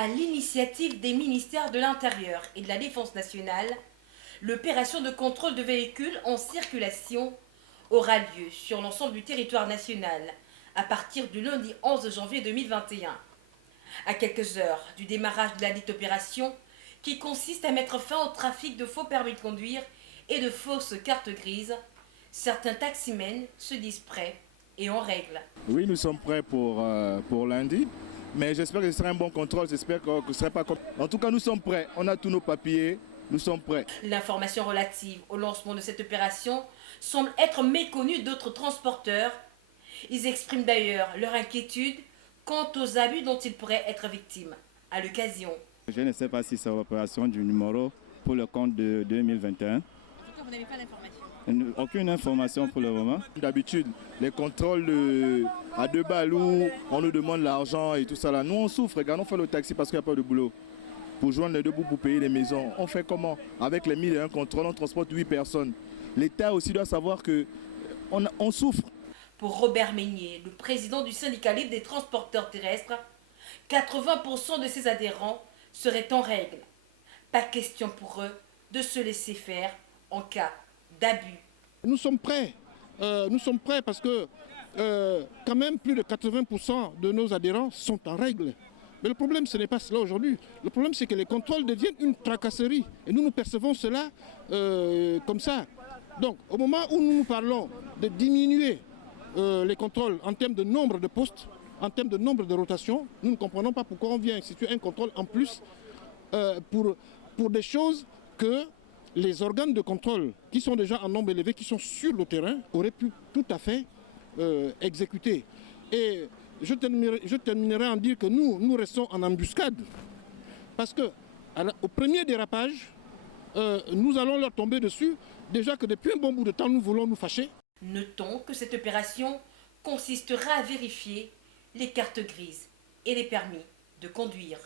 À l'initiative des ministères de l'Intérieur et de la Défense nationale, l'opération de contrôle de véhicules en circulation aura lieu sur l'ensemble du territoire national à partir du lundi 11 janvier 2021. À quelques heures du démarrage de la dite opération, qui consiste à mettre fin au trafic de faux permis de conduire et de fausses cartes grises, certains taximens se disent prêts et en règle. Oui, nous sommes prêts pour lundi, mais j'espère que ce sera un bon contrôle, j'espère que ce ne sera pas comme... En tout cas, nous sommes prêts, on a tous nos papiers, nous sommes prêts. L'information relative au lancement de cette opération semble être méconnue d'autres transporteurs. Ils expriment d'ailleurs leur inquiétude quant aux abus dont ils pourraient être victimes à l'occasion. Je ne sais pas si c'est l'opération du numéro pour le compte de 2021. En tout cas, vous n'avez pas d'informations. Aucune information pour le moment. D'habitude, les contrôles à 2 balles où on nous demande l'argent et tout ça là. Nous on souffre, regarde, on fait le taxi parce qu'il n'y a pas de boulot. Pour joindre les deux bouts pour payer les maisons. On fait comment? Avec les 1001 contrôles, on transporte 8 personnes. L'État aussi doit savoir qu'on souffre. Pour Robert Meignier, le président du syndicat libre des transporteurs terrestres, 80% de ses adhérents seraient en règle. Pas question pour eux de se laisser faire en cas d'abus. Nous sommes prêts parce que quand même plus de 80% de nos adhérents sont en règle. Mais le problème, ce n'est pas cela aujourd'hui. Le problème, c'est que les contrôles deviennent une tracasserie. Et nous percevons cela comme ça. Donc, au moment où nous parlons de diminuer les contrôles en termes de nombre de postes, en termes de nombre de rotations, nous ne comprenons pas pourquoi on vient instituer un contrôle en plus pour des choses que les organes de contrôle qui sont déjà en nombre élevé, qui sont sur le terrain, auraient pu tout à fait exécuter. Et je terminerai en dire que nous restons en embuscade. Parce qu'au premier dérapage, nous allons leur tomber dessus. Déjà que depuis un bon bout de temps, nous voulons nous fâcher. Notons que cette opération consistera à vérifier les cartes grises et les permis de conduire.